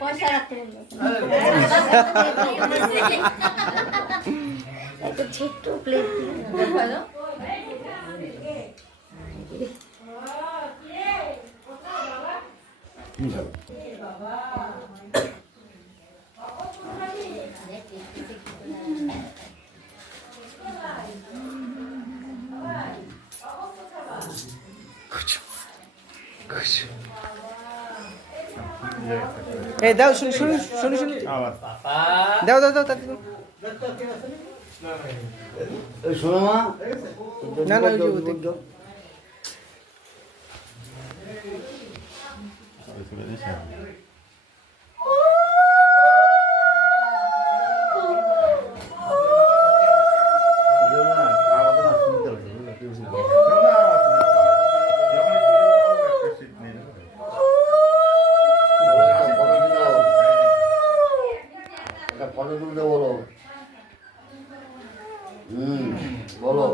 পয়সা রাখতে একটা ছোট্ট প্লেট ভালো এই দাও শুনি শুনি শুনি শুনি দাও দাও দাও তাতে শোনো মা না না ওই যে ওতে ফটো তুলতে বলো বলো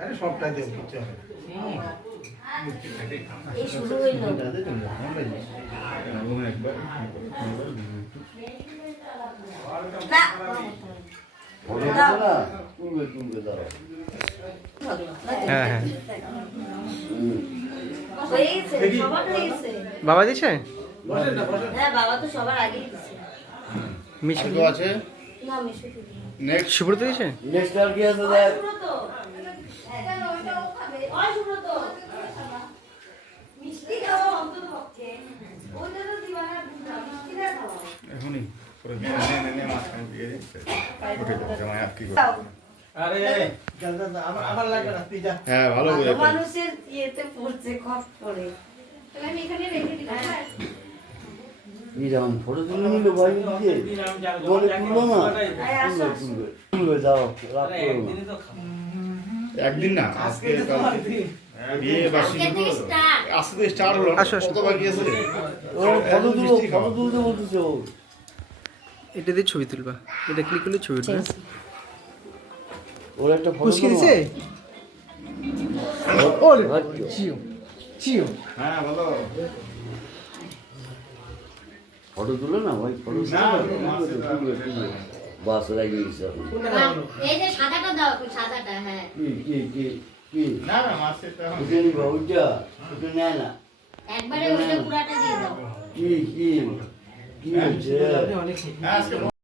আরে সবটাই দেব কিছু এই শুরু হইল না ফটো তুলবে না তুলবে তুলবে দাঁড়াও হ্যাঁ হ্যাঁ হয়েছে সবার হয়েছে বাবা দিছে হ্যাঁ বাবা তো সবার আগেই দিছে মিষ্টি তো আছে না মিশু নেক্সট সুব্রত দিছে নেক্সট আর কি আছে দেখ তো ওইটাও খাবে ওই সুব্রত মিষ্টি খাওয়া অন্তত পক্ষে ওইটা তো দিবানা মিষ্টি না খাওয়া এখনই পুরো নে মাছ খান দিয়ে দিচ্ছে উঠে যাবে জামাই আর কি করবে আরে আমার লাগবে না তুই যা হ্যাঁ ভালো করে মানুষের ইয়েতে পড়ছে খপ করে তাহলে আমি এখানে রেখে দিলাম ইরাম ফটো তুলে নিল ভাই দিয়ে বলে তুললো না তুলবে তুলবে যাও রাখ করো না একদিন না আজকে কাল বিয়ে বাসি আজকে তো স্টার্ট হলো আসো, আসো। কত বাকি আছে ও ফটো তুলো ফটো তুলতে বলতেছে ও এটা দিয়ে ছবি তুলবা এটা ক্লিক করলে ছবি উঠবে ওর একটা ফটো পুষ্কি দিছে ওরে চিও চিও হ্যাঁ ভালো ফটো তুলো না ভাই ফটো না, তুলবে তুলবে বাস লাগিয়ে দিছে এখন এই যে সাদাটা দাও সাদাটা হ্যাঁ কি না না মাছ এটা উঠে নিবা উঠা উঠে নেয় না একবারে ওইটা পুরাটা দিয়ে দাও কি হচ্ছে হ্যাঁ আজকে